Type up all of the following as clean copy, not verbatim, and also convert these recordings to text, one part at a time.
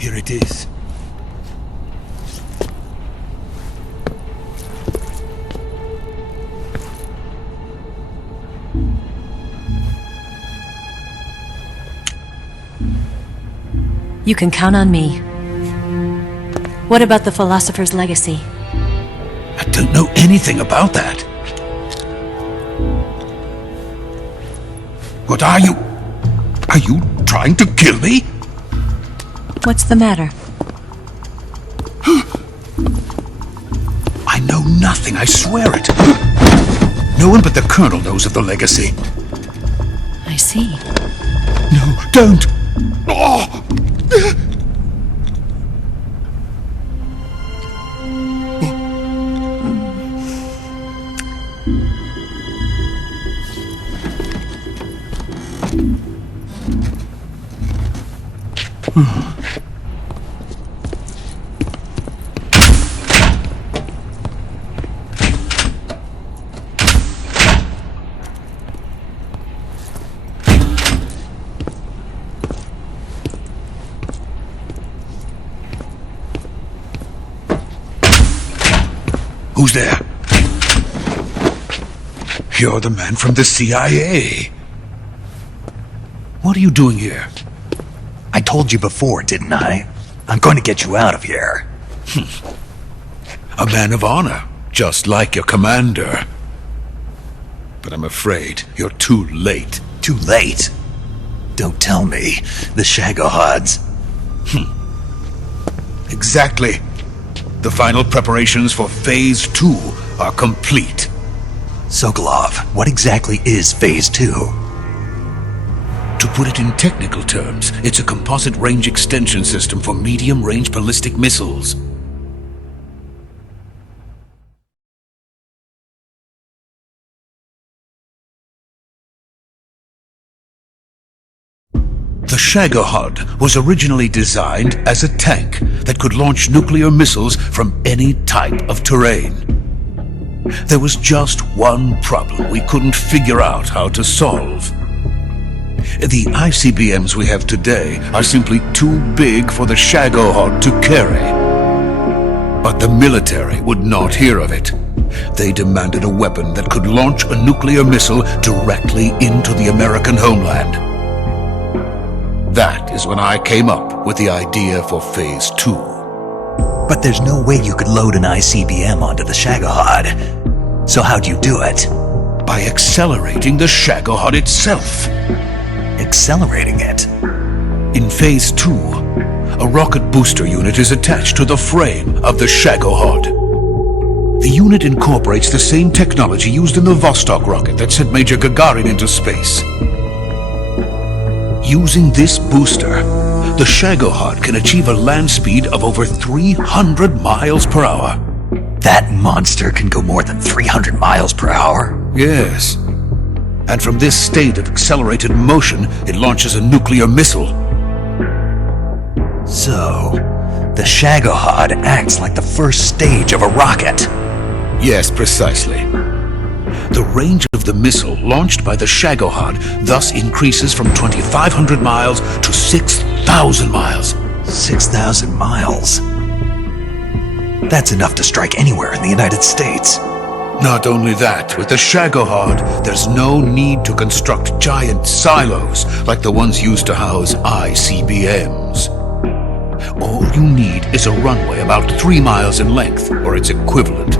Here it is. You can count on me. What about the Philosopher's Legacy? I don't know anything about that. What are you? Are you trying to kill me? What's the matter? I know nothing, I swear it. No one but the Colonel knows of the Legacy. I see. No, don't! Oh! Who's there? You're the man from the CIA. What are you doing here? I told you before, didn't I? I'm going to get you out of here. A man of honor, just like your commander. But I'm afraid you're too late. Too late? Don't tell me. The Shagohods. Exactly. The final preparations for Phase 2 are complete. Sokolov, what exactly is Phase 2? To put it in technical terms, it's a composite range extension system for medium-range ballistic missiles. The Shagohod was originally designed as a tank that could launch nuclear missiles from any type of terrain. There was just one problem we couldn't figure out how to solve. The ICBMs we have today are simply too big for the Shagohod to carry. But the military would not hear of it. They demanded a weapon that could launch a nuclear missile directly into the American homeland. That is when I came up with the idea for Phase 2. But there's no way you could load an ICBM onto the Shagohod. So how'd you do it? By accelerating the Shagohod itself. Accelerating it? In Phase 2, a rocket booster unit is attached to the frame of the Shagohod. The unit incorporates the same technology used in the Vostok rocket that sent Major Gagarin into space. Using this booster, the Shagohod can achieve a land speed of over 300 miles per hour. That monster can go more than 300 miles per hour? Yes. And from this state of accelerated motion, it launches a nuclear missile. So, the Shagohod acts like the first stage of a rocket. Yes, precisely. The range of the missile launched by the Shagohod thus increases from 2,500 miles to 6,000 miles. 6,000 miles? That's enough to strike anywhere in the United States. Not only that, with the Shagohod, there's no need to construct giant silos like the ones used to house ICBMs. All you need is a runway about 3 miles in length, or its equivalent.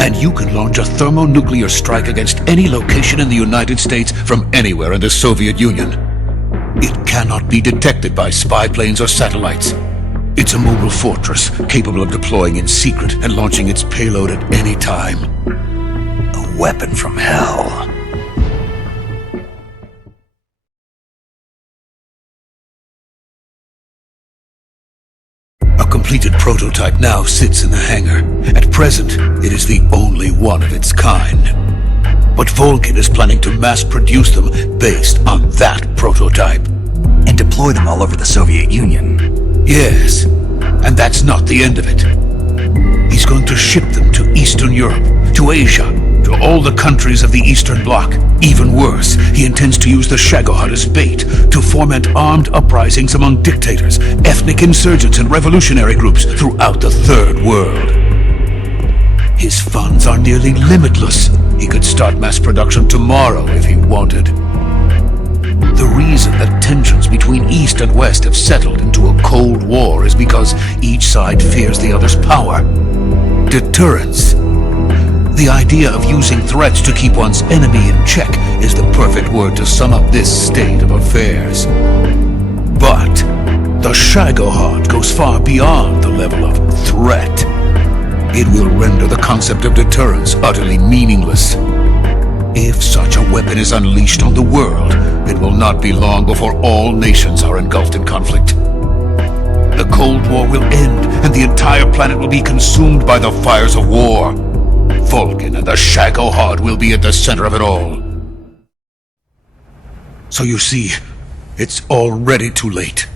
And you can launch a thermonuclear strike against any location in the United States from anywhere in the Soviet Union. It cannot be detected by spy planes or satellites. It's a mobile fortress capable of deploying in secret and launching its payload at any time. A weapon from hell. A completed prototype now sits in the hangar. At present, it is the only one of its kind. But Volgin is planning to mass-produce them based on that prototype. And deploy them all over the Soviet Union. Yes, and that's not the end of it. He's going to ship them to Eastern Europe, to Asia, to all the countries of the Eastern Bloc. Even worse, he intends to use the Shagohod as bait to foment armed uprisings among dictators, ethnic insurgents, and revolutionary groups throughout the Third World. His funds are nearly limitless. He could start mass production tomorrow if he wanted. The reason that tensions between East and West have settled into a Cold War is because each side fears the other's power. Deterrence. The idea of using threats to keep one's enemy in check is the perfect word to sum up this state of affairs. But the Shagohod goes far beyond the level of threat. It will render the concept of deterrence utterly meaningless. If such a weapon is unleashed on the world, it will not be long before all nations are engulfed in conflict. The Cold War will end, and the entire planet will be consumed by the fires of war. Vulcan and the Shagohod will be at the center of it all. So you see, it's already too late.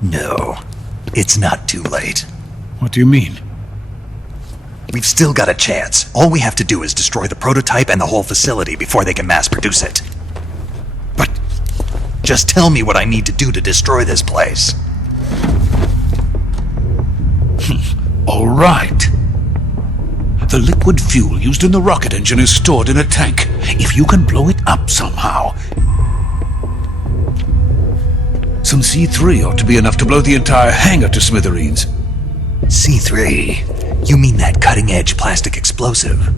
No, it's not too late. What do you mean? We've still got a chance. All we have to do is destroy the prototype and the whole facility before they can mass produce it. But just tell me what I need to do to destroy this place. all right. The liquid fuel used in the rocket engine is stored in a tank. If you can blow it up somehow, some C3 ought to be enough to blow the entire hangar to smithereens. C3? You mean that cutting-edge plastic explosive?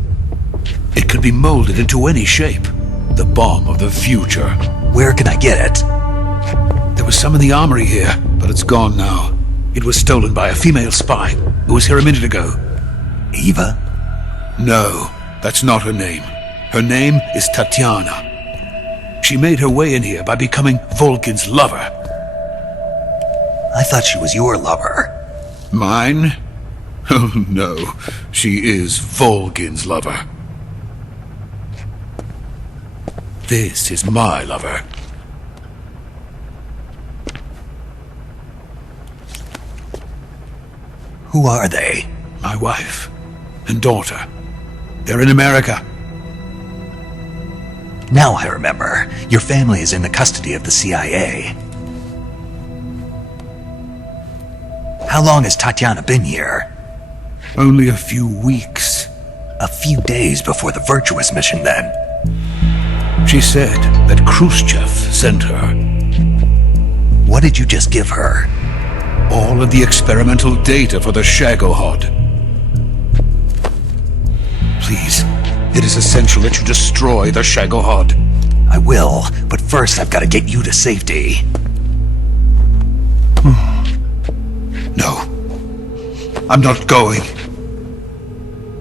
It could be molded into any shape. The bomb of the future. Where can I get it? There was some in the armory here, but it's gone now. It was stolen by a female spy who was here a minute ago. Eva? No, that's not her name. Her name is Tatiana. She made her way in here by becoming Vulcan's lover. I thought she was your lover. Mine? Oh no, she is Vulcan's lover. This is my lover. Who are they? My wife and daughter. They're in America. Now I remember. Your family is in the custody of the CIA. How long has Tatiana been here? Only a few weeks. A few days before the Virtuous mission, then. She said that Khrushchev sent her. What did you just give her? All of the experimental data for the Shagohod. Please, it is essential that you destroy the Shagohod. I will, but first I've got to get you to safety. No, I'm not going.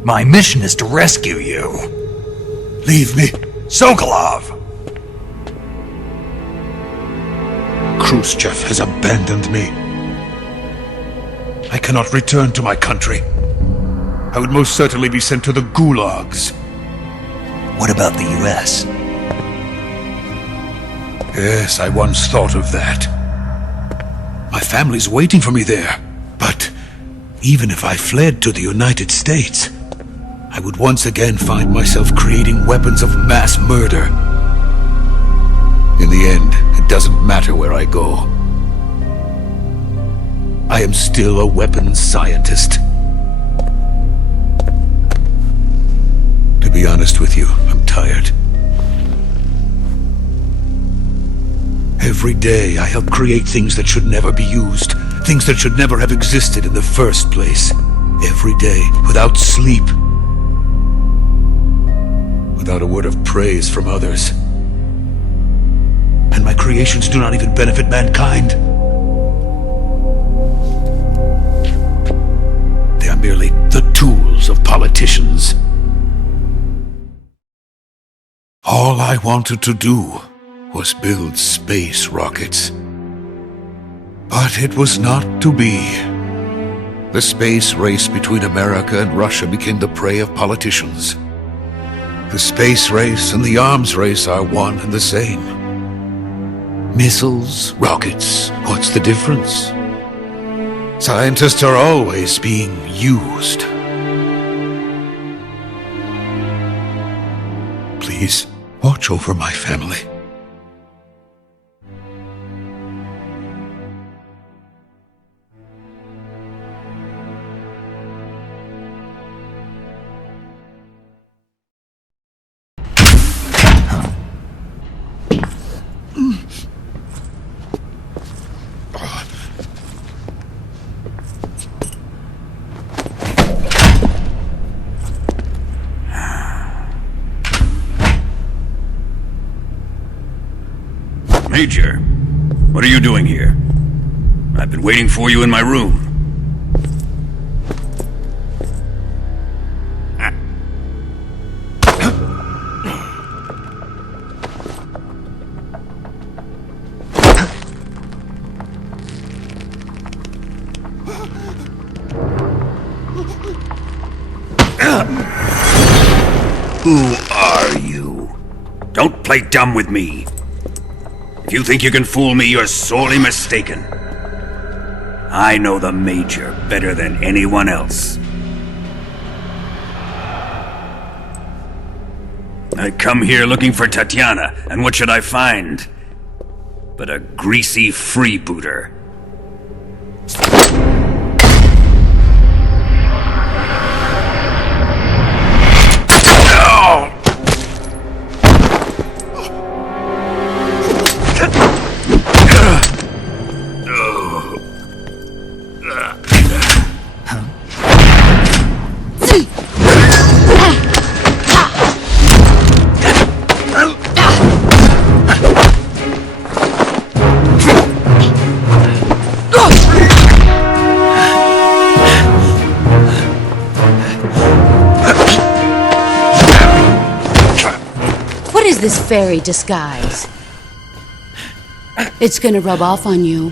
My mission is to rescue you. Leave me. Sokolov! Khrushchev has abandoned me. I cannot return to my country. I would most certainly be sent to the gulags. What about the US? Yes, I once thought of that. My family's waiting for me there. But even if I fled to the United States, I would once again find myself creating weapons of mass murder. In the end, it doesn't matter where I go. I am still a weapons scientist. To be honest with you, I'm tired. Every day I help create things that should never be used, things that should never have existed in the first place. Every day, without sleep. Without a word of praise from others. And my creations do not even benefit mankind. They are merely the tools of politicians. All I wanted to do was build space rockets. But it was not to be. The space race between America and Russia became the prey of politicians. The space race and the arms race are one and the same. Missiles, rockets, what's the difference? Scientists are always being used. Please, watch over my family. Major, what are you doing here? I've been waiting for you in my room. Who are you? Don't play dumb with me. If you think you can fool me, you're sorely mistaken. I know the Major better than anyone else. I come here looking for Tatiana, and what should I find? But a greasy freebooter. What is this fairy disguise? It's gonna rub off on you.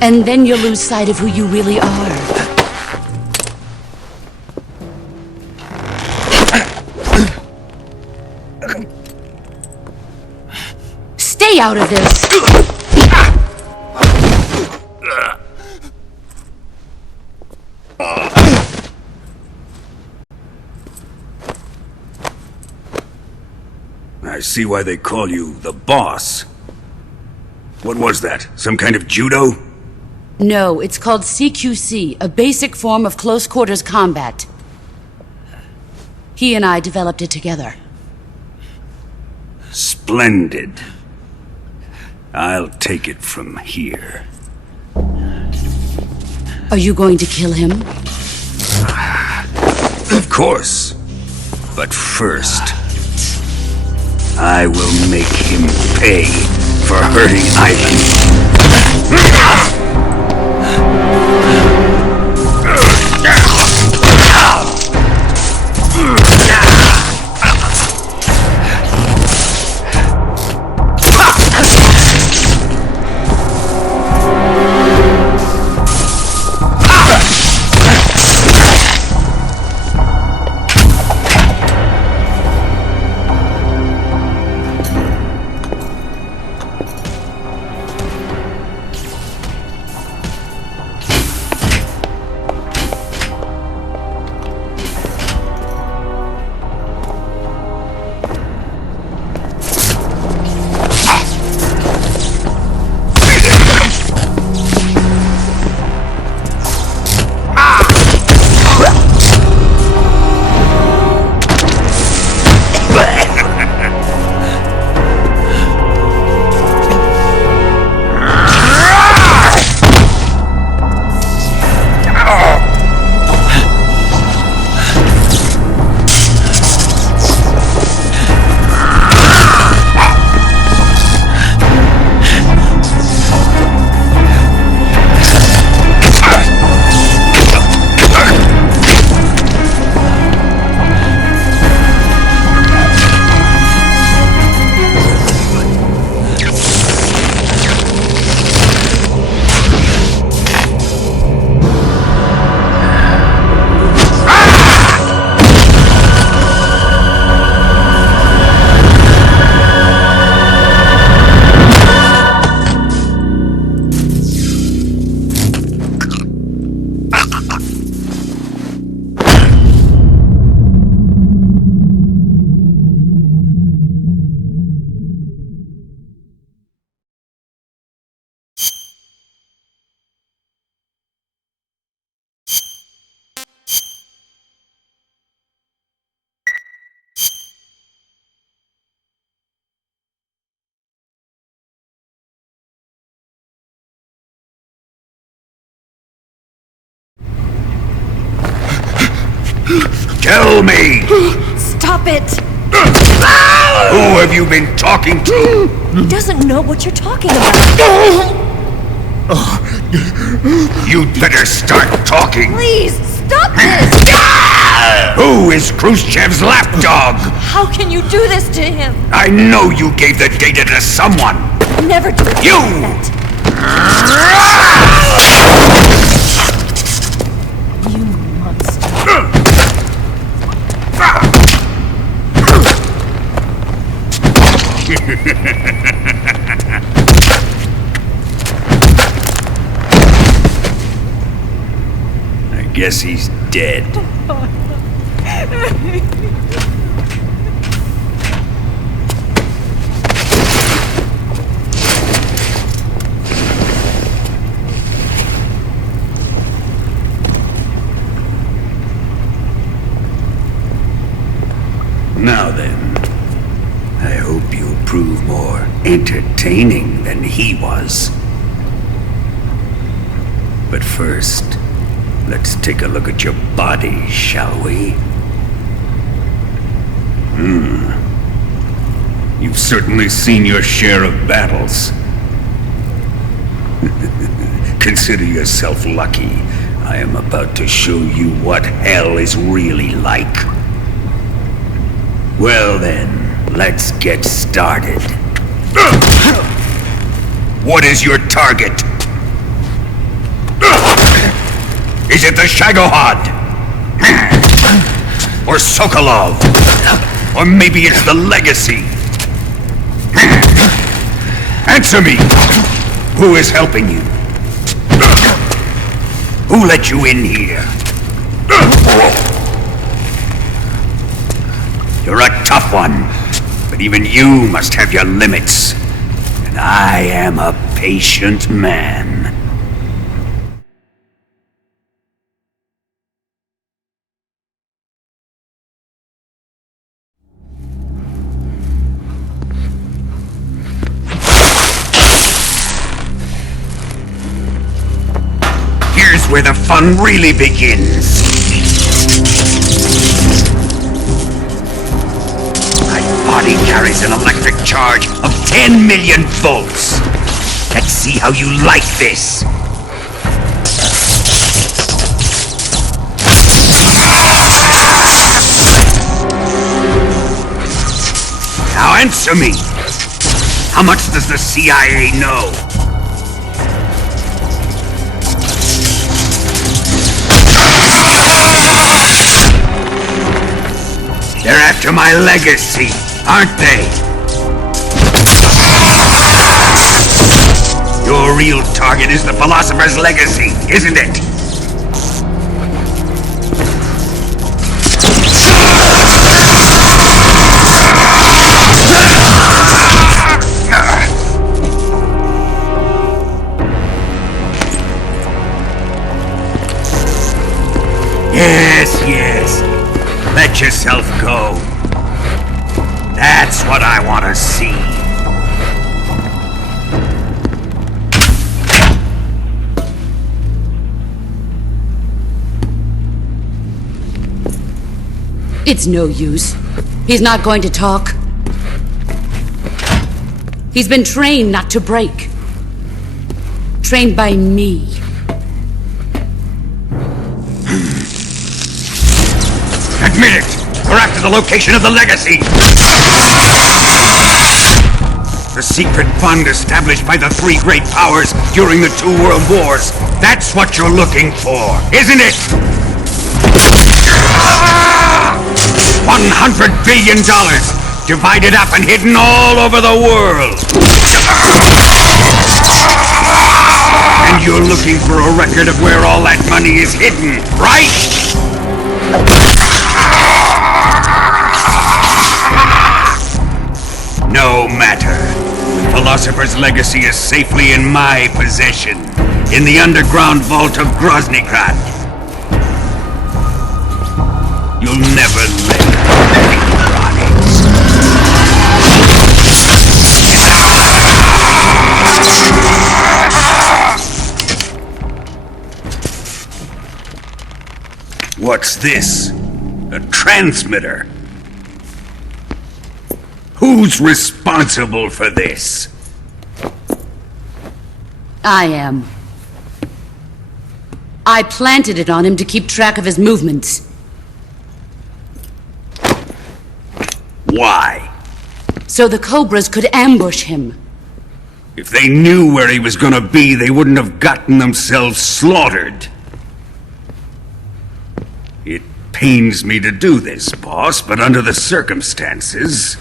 And then you'll lose sight of who you really are. Stay out of this! I see why they call you the boss. What was that? Some kind of judo? No, it's called CQC, a basic form of close quarters combat. He and I developed it together. Splendid. I'll take it from here. Are you going to kill him? Of course. But first, I will make him pay for hurting Ivan. Tell me! Stop it! Who have you been talking to? He doesn't know what you're talking about. You'd better start talking. Please, stop this! Who is Khrushchev's lapdog? How can you do this to him? I know you gave the data to someone. Never do You! that. You monster. I guess he's dead. Now then, I hope you'll prove more entertaining than he was. But first, let's take a look at your body, shall we? You've certainly seen your share of battles. Consider yourself lucky. I am about to show you what hell is really like. Well then, let's get started. What is your target? Is it the Shagohod? Or Sokolov? Or maybe it's the Legacy? Answer me! Who is helping you? Who let you in here? You're a tough one, but even you must have your limits. And I am a patient man. Here's where the fun really begins. My body carries an electric charge of 10 million volts. Let's see how you like this. Now answer me. How much does the CIA know? They're after my legacy, aren't they? Your real target is the Philosopher's Legacy, isn't it? Yes. Let yourself go. That's what I want to see. It's no use. He's not going to talk. He's been trained not to break. Trained by me. Admit it! We're after the location of the Legacy! The secret fund established by the three great powers during the 2 world wars. That's what you're looking for, isn't it? $100 billion! Divided up and hidden all over the world! And you're looking for a record of where all that money is hidden, right? No matter. The Philosopher's Legacy is safely in my possession, in the underground vault of Groznygrad. You'll never live on it. What's this? A transmitter. Who's responsible for this? I am. I planted it on him to keep track of his movements. Why? So the Cobras could ambush him. If they knew where he was gonna be, they wouldn't have gotten themselves slaughtered. It pains me to do this, boss, but under the circumstances,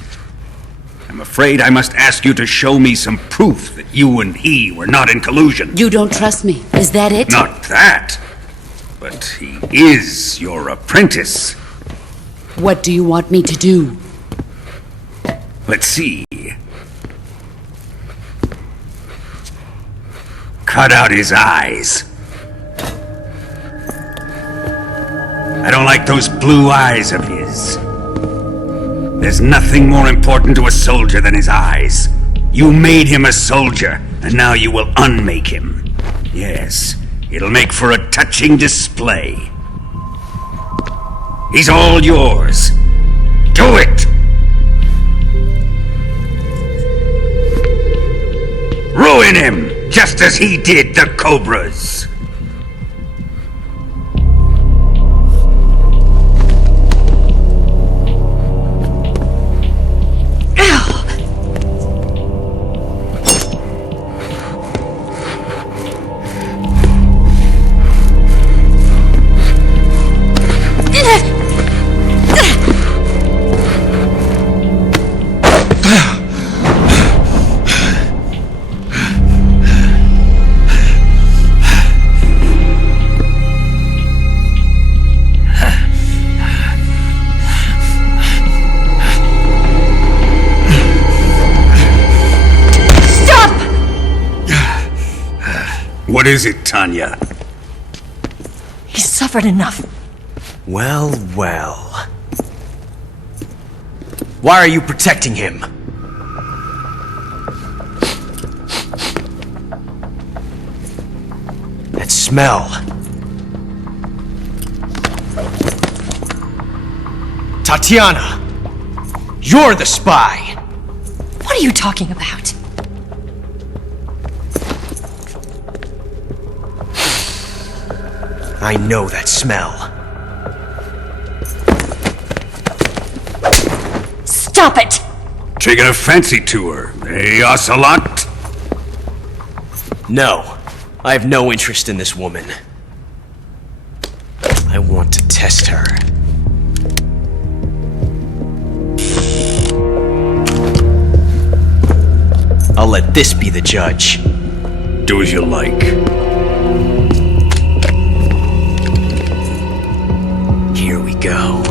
I'm afraid I must ask you to show me some proof that you and he were not in collusion. You don't trust me, is that it? Not that, but he is your apprentice. What do you want me to do? Let's see. Cut out his eyes. I don't like those blue eyes of his. There's nothing more important to a soldier than his eyes. You made him a soldier, and now you will unmake him. Yes, it'll make for a touching display. He's all yours. Do it! Ruin him, just as he did the Cobras. What is it, Tanya? He's suffered enough. Well, well. Why are you protecting him? That smell. Tatiana! You're the spy! What are you talking about? I know that smell. Stop it! Taking a fancy to her, eh, Ocelot? No, I have no interest in this woman. I want to test her. I'll let this be the judge. Do as you like. Here we go.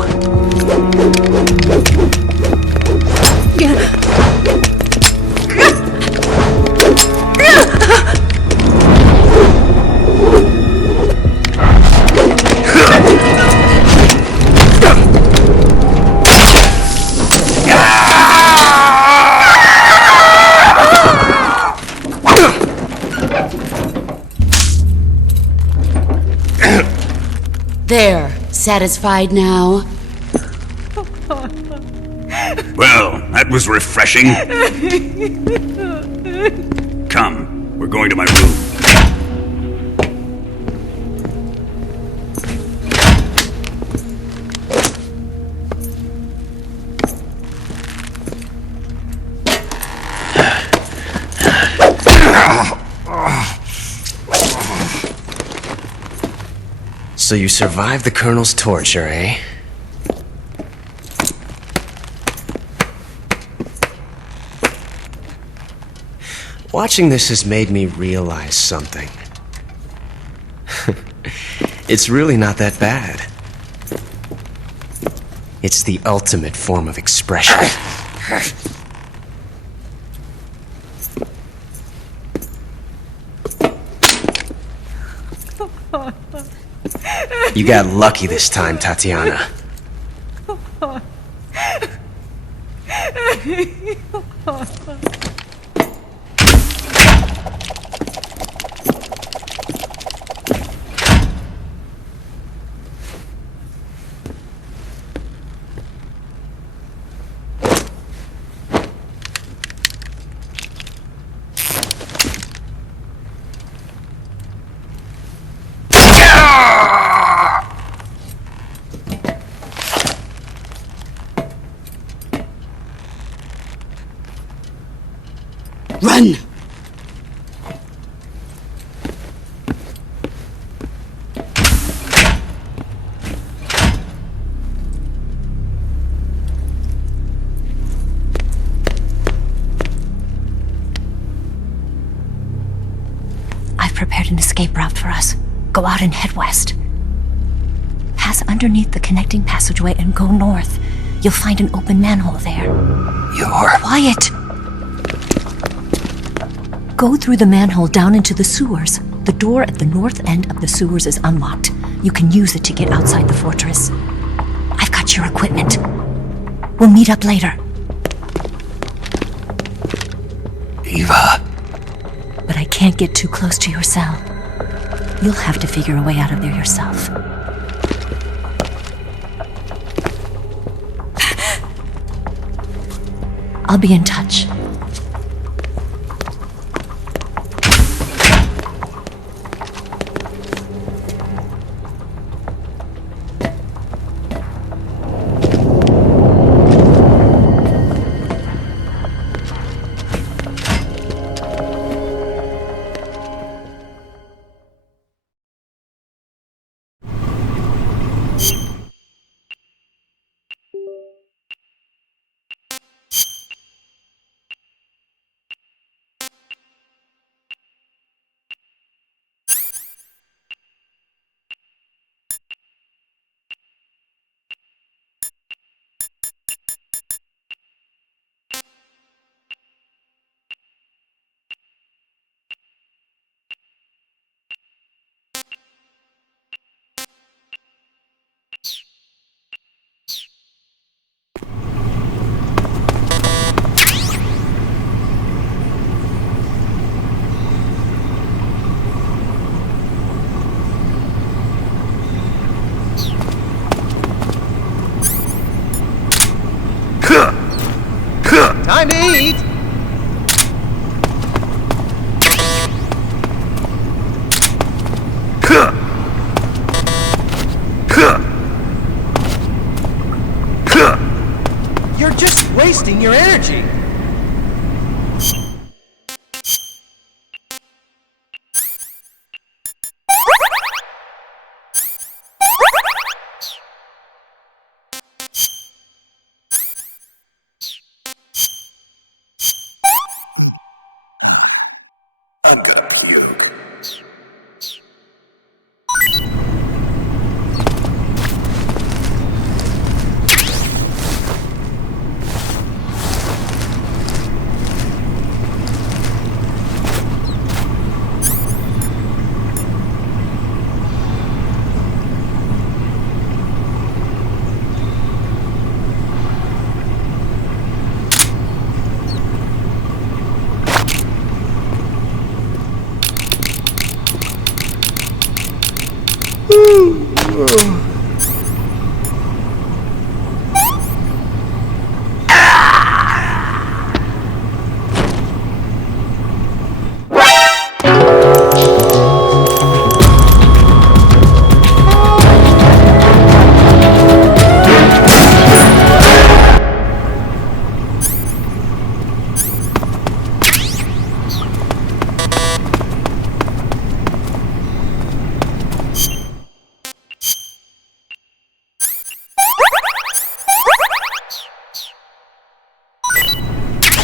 There, satisfied now? Well, that was refreshing. Come, we're going to my room. So you survived the Colonel's torture, eh? Watching this has made me realize something. It's really not that bad. It's the ultimate form of expression. You got lucky this time, Tatiana. Run! I've prepared an escape route for us. Go out and head west. Pass underneath the connecting passageway and go north. You'll find an open manhole there. You're... Quiet! Go through the manhole down into the sewers. The door at the north end of the sewers is unlocked. You can use it to get outside the fortress. I've got your equipment. We'll meet up later. Eva. But I can't get too close to your cell. You'll have to figure a way out of there yourself. I'll be in touch. Time to eat! You're just wasting your energy!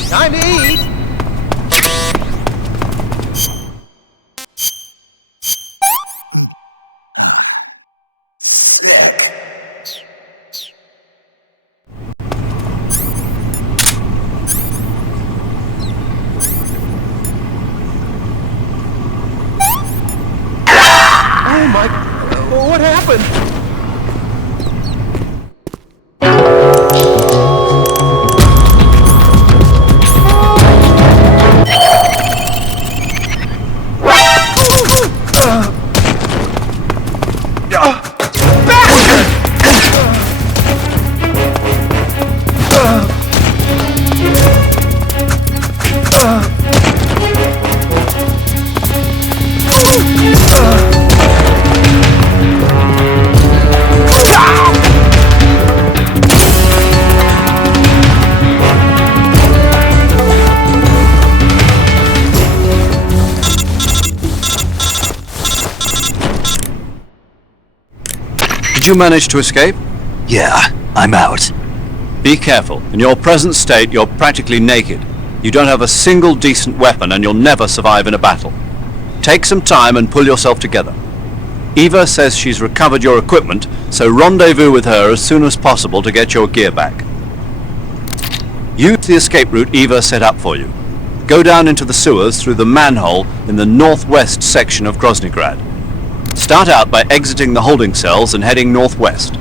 Time to eat! Oh my... what happened? Did you manage to escape? Yeah, I'm out. Be careful. In your present state, you're practically naked. You don't have a single decent weapon, and you'll never survive in a battle. Take some time and pull yourself together. Eva says she's recovered your equipment, so rendezvous with her as soon as possible to get your gear back. Use the escape route Eva set up for you. Go down into the sewers through the manhole in the northwest section of Groznygrad. Start out by exiting the holding cells and heading northwest.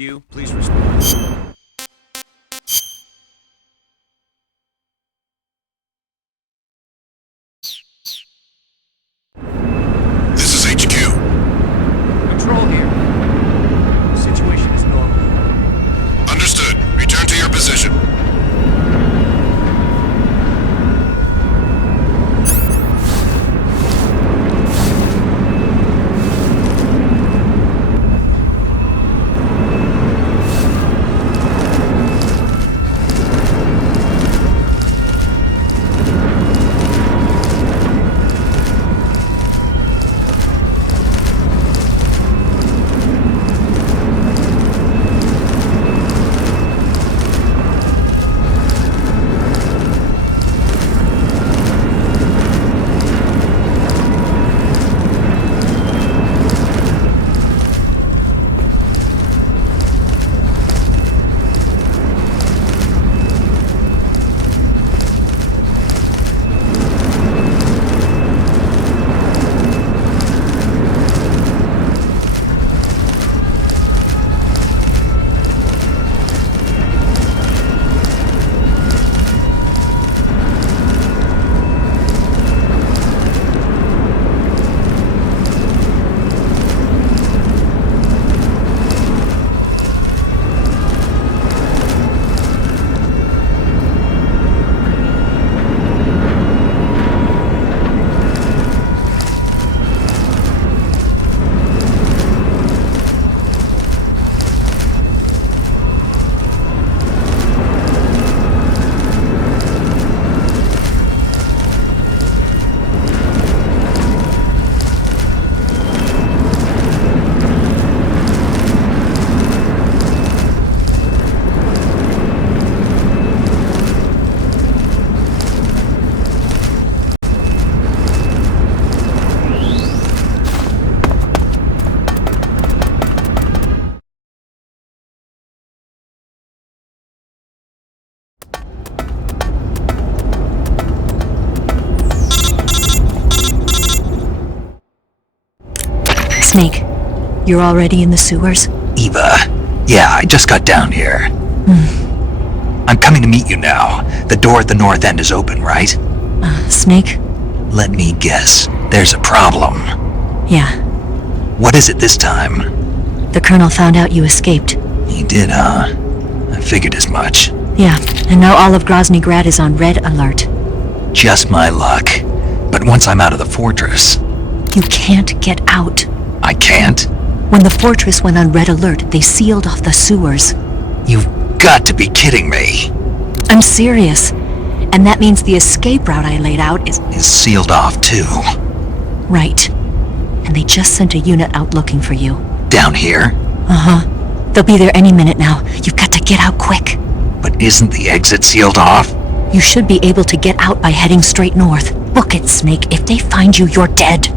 HQ, please respond. This is HQ. Control here. Situation is normal. Understood. Return to your position. Snake, you're already in the sewers? Eva. Yeah, I just got down here. I'm coming to meet you now. The door at the north end is open, right? Snake? Let me guess. There's a problem. Yeah. What is it this time? The Colonel found out you escaped. He did, huh? I figured as much. Yeah, and now all of Grozny Grad is on red alert. Just my luck. But once I'm out of the fortress... You can't get out. I can't? When the fortress went on red alert, they sealed off the sewers. You've got to be kidding me. I'm serious. And that means the escape route I laid out is Sealed off, too. right. And they just sent a unit out looking for you. Down here? Uh-huh. They'll be there any minute now. You've got to get out quick. But isn't the exit sealed off? You should be able to get out by heading straight north. Book it, Snake. If they find you, you're dead.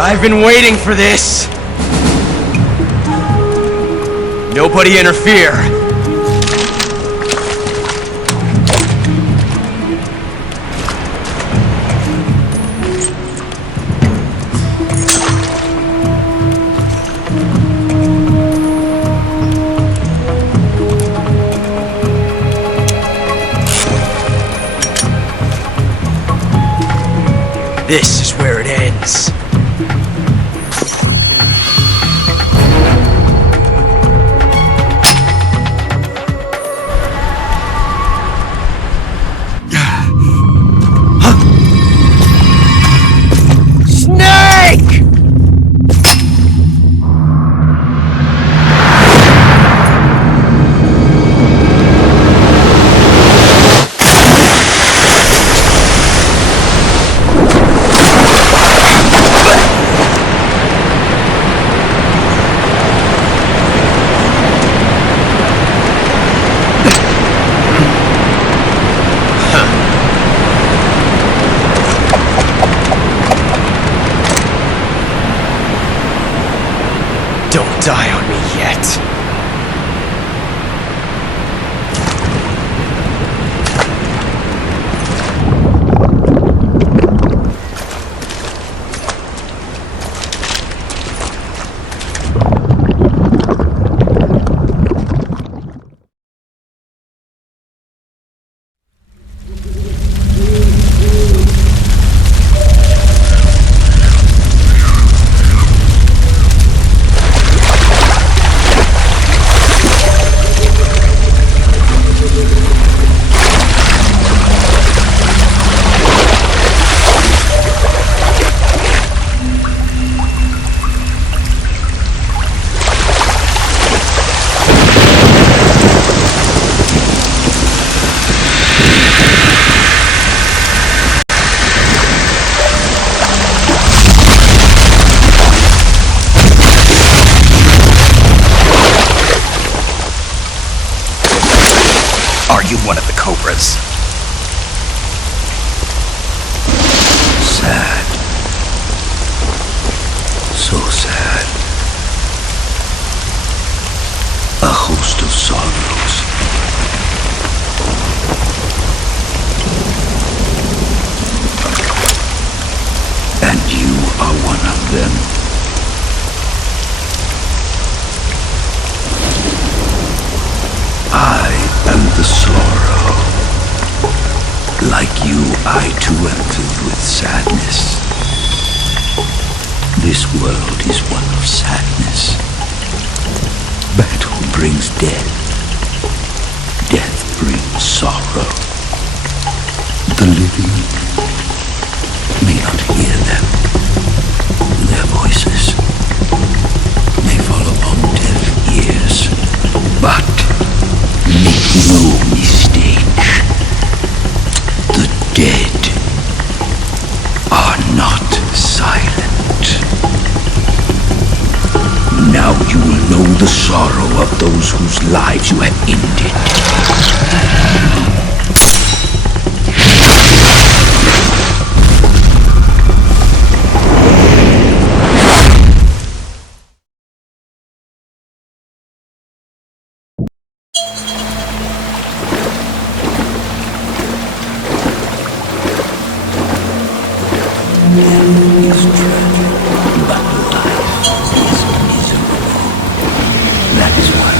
I've been waiting for this! Nobody interfere! This is where it ends. Snake! Don't die on me yet. Are you one of the Cobras? Sad. So sad. A host of sorrows. And you are one of them. I am the sorrow. Like you, I too am filled with sadness. This world is one of sadness. Battle brings death. Death brings sorrow. The living may not hear them. Their voices may fall upon deaf ears. But make no mistake, the dead are not silent. Now you will know the sorrow of those whose lives you have ended. It's tragic, but life is miserable. That is why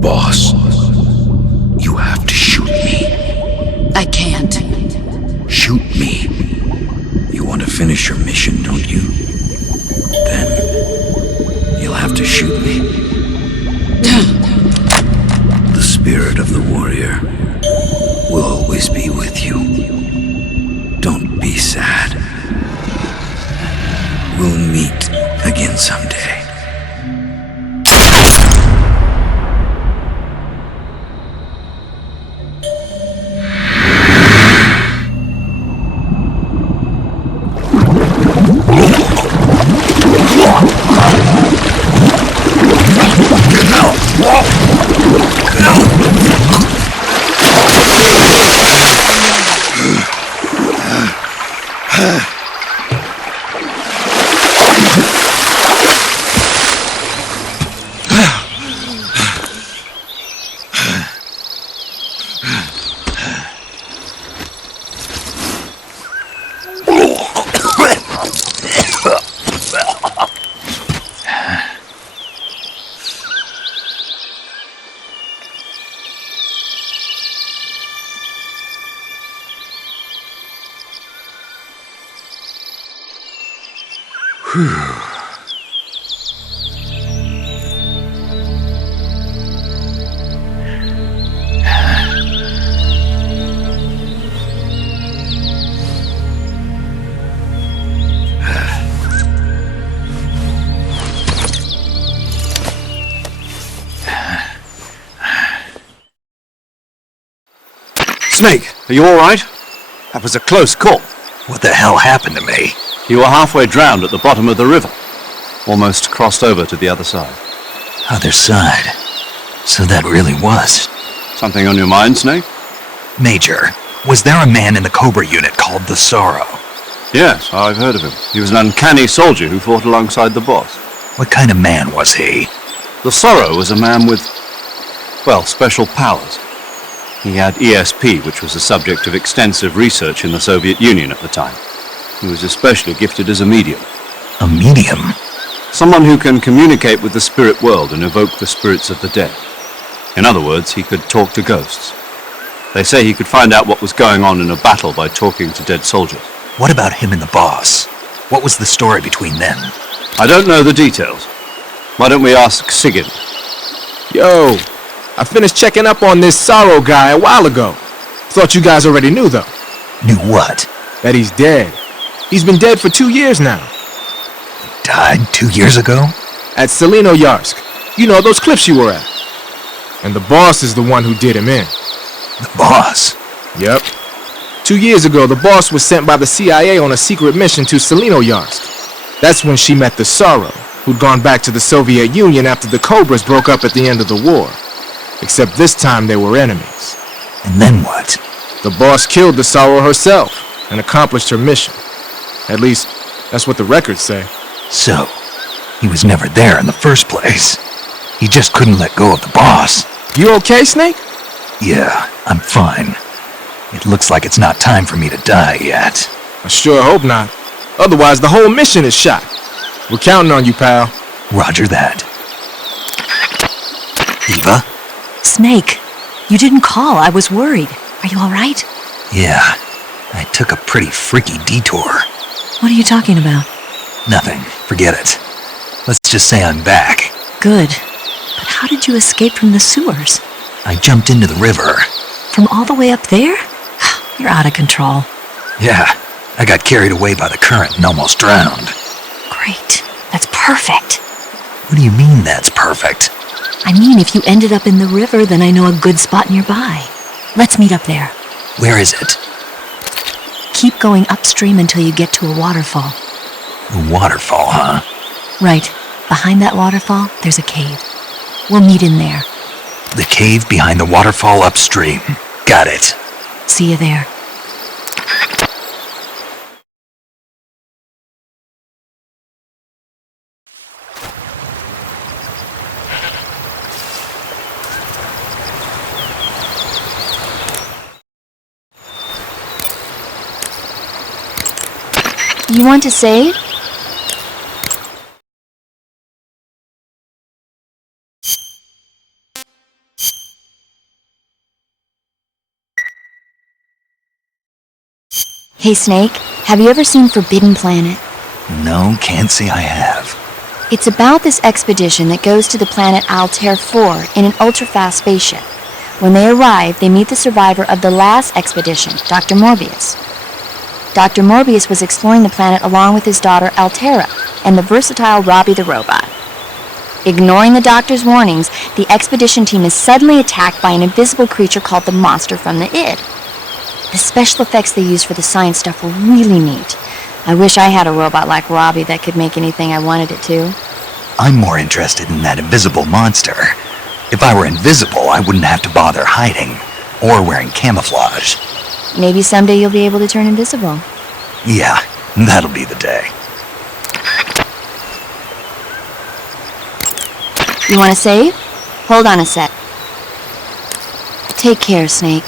Boss, you have to shoot me. I can't. Shoot me. You want to finish your mission, don't you? Then you'll shoot me. The spirit of the warrior will always be with you. Don't be sad. We'll meet again someday. Snake, are you alright? That was a close call. What the hell happened to me? You were halfway drowned at the bottom of the river. Almost crossed over to the other side. Other side. So that really was. Something on your mind, Snake? Major, was there a man in the Cobra unit called the Sorrow? Yes, I've heard of him. He was an uncanny soldier who fought alongside the boss. What kind of man was he? The Sorrow was a man with, well, special powers. He had ESP, which was the subject of extensive research in the Soviet Union at the time. He was especially gifted as a medium. A medium? Someone who can communicate with the spirit world and evoke the spirits of the dead. In other words, he could talk to ghosts. They say he could find out what was going on in a battle by talking to dead soldiers. What about him and the boss? What was the story between them? I don't know the details. Why don't we ask Sigint? Yo, I finished checking up on this Sorrow guy a while ago. Thought you guys already knew, though. Knew what? That he's dead. He's been dead for 2 years now. Died 2 years ago? At Selino-Yarsk. You know, those cliffs you were at. And the boss is the one who did him in. The boss? Yep. 2 years ago, the boss was sent by the CIA on a secret mission to Selino-Yarsk. That's when she met the Sorrow, who'd gone back to the Soviet Union after the Cobras broke up at the end of the war. Except this time they were enemies. And then what? The boss killed the Sorrow herself and accomplished her mission. At least, that's what the records say. So, he was never there in the first place. He just couldn't let go of the boss. You okay, Snake? Yeah, I'm fine. It looks like it's not time for me to die yet. I sure hope not. Otherwise, the whole mission is shot. We're counting on you, pal. Roger that. Eva? Snake, you didn't call. I was worried. Are you all right? Yeah, I took a pretty freaky detour. What are you talking about? Nothing. Forget it. Let's just say I'm back. Good. But how did you escape from the sewers? I jumped into the river. From all the way up there? You're out of control. Yeah, I got carried away by the current and almost drowned. Great. That's perfect. What do you mean that's perfect? I mean, if you ended up in the river, then I know a good spot nearby. Let's meet up there. Where is it? Keep going upstream until you get to a waterfall. A waterfall, huh? Right. Behind that waterfall, there's a cave. We'll meet in there. The cave behind the waterfall upstream. Got it. See you there. You want to save? Hey Snake, have you ever seen Forbidden Planet? No, can't say I have. It's about this expedition that goes to the planet Altair 4 in an ultra-fast spaceship. When they arrive, they meet the survivor of the last expedition, Dr. Morbius. Dr. Morbius was exploring the planet along with his daughter Altera and the versatile Robbie the robot. Ignoring the doctor's warnings, the expedition team is suddenly attacked by an invisible creature called the Monster from the Id. The special effects they used for the science stuff were really neat. I wish I had a robot like Robbie that could make anything I wanted it to. I'm more interested in that invisible monster. If I were invisible, I wouldn't have to bother hiding or wearing camouflage. Maybe someday you'll be able to turn invisible. Yeah, that'll be the day. You want to save? Hold on a sec. Take care, Snake.